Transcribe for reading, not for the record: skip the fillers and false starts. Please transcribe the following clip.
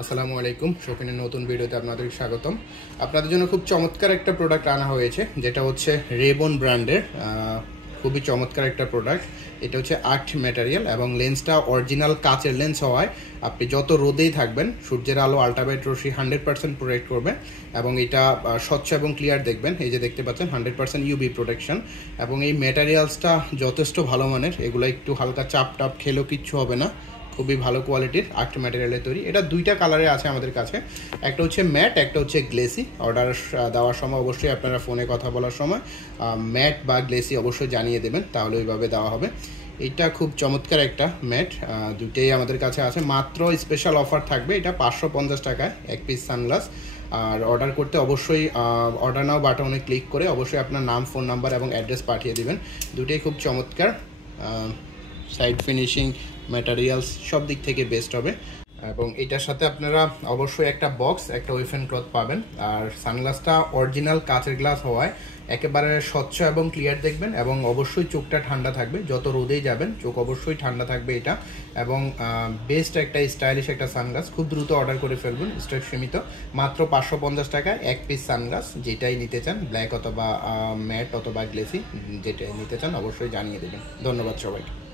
আসসালামু আলাইকুম, শৌখিনের নতুন ভিডিওতে আপনাদের স্বাগতম। আপনাদের জন্য খুব চমৎকার একটা প্রোডাক্ট আনা হয়েছে, যেটা হচ্ছে রেবন ব্র্যান্ডের। খুবই চমৎকার একটা প্রোডাক্ট। এটা হচ্ছে আর্ট ম্যাটেরিয়াল এবং লেন্সটা অরিজিনাল কাচের লেন্স হওয়ায় আপনি যত রোদেই থাকবেন সূর্যের আলো আল্ট্রাভায়োলেট রশ্মি 100% প্রোটেক্ট করবে এবং এটা স্বচ্ছ এবং ক্লিয়ার দেখবেন। এই যে দেখতে পাচ্ছেন 100% ইউভি প্রোটেকশন এবং এই ম্যাটেরিয়ালসটা যথেষ্ট ভালো মানের। এগুলো একটু হালকা চাপ টাপ খেলেও কিচ্ছু হবে না, খুবই ভালো কোয়ালিটির আর্ট ম্যাটেরিয়ালের তৈরি। এটা দুইটা কালারে আছে আমাদের কাছে, একটা হচ্ছে ম্যাট, একটা হচ্ছে গ্লেসি। অর্ডার দেওয়ার সময় অবশ্যই আপনারা ফোনে কথা বলার সময় ম্যাট বা গ্লেসি অবশ্যই জানিয়ে দেবেন, তাহলে ওইভাবে দেওয়া হবে। এটা খুব চমৎকার একটা ম্যাট, দুইটাই আমাদের কাছে আছে। মাত্র স্পেশাল অফার থাকবে, এটা 550 টাকায় এক পিস সানগ্লাস। আর অর্ডার করতে অবশ্যই অর্ডার নাও বাটনে ক্লিক করে অবশ্যই আপনার নাম, ফোন নাম্বার এবং অ্যাড্রেস পাঠিয়ে দিবেন। দুটোই খুব চমৎকার, সাইড ফিনিশিং, ম্যাটেরিয়ালস সব দিক থেকে বেস্ট হবে। এবং এটার সাথে আপনারা অবশ্যই একটা বক্স, একটা ওয়েফেন ক্লথ পাবেন। আর সানগ্লাসটা অরিজিনাল কাচের গ্লাস হওয়ায় একেবারে স্বচ্ছ এবং ক্লিয়ার দেখবেন এবং অবশ্যই চোখটা ঠান্ডা থাকবে। যত রোদেই যাবেন চোখ অবশ্যই ঠান্ডা থাকবে এটা। এবং বেস্ট একটা স্টাইলিশ একটা সানগ্লাস, খুব দ্রুত অর্ডার করে ফেলবেন, স্টক সীমিত। মাত্র 550 টাকায় এক পিস সানগ্লাস। যেটাই নিতে চান, ব্ল্যাক অথবা ম্যাট অথবা গ্লেসি, যেটাই নিতে চান অবশ্যই জানিয়ে দেবেন। ধন্যবাদ সবাইকে।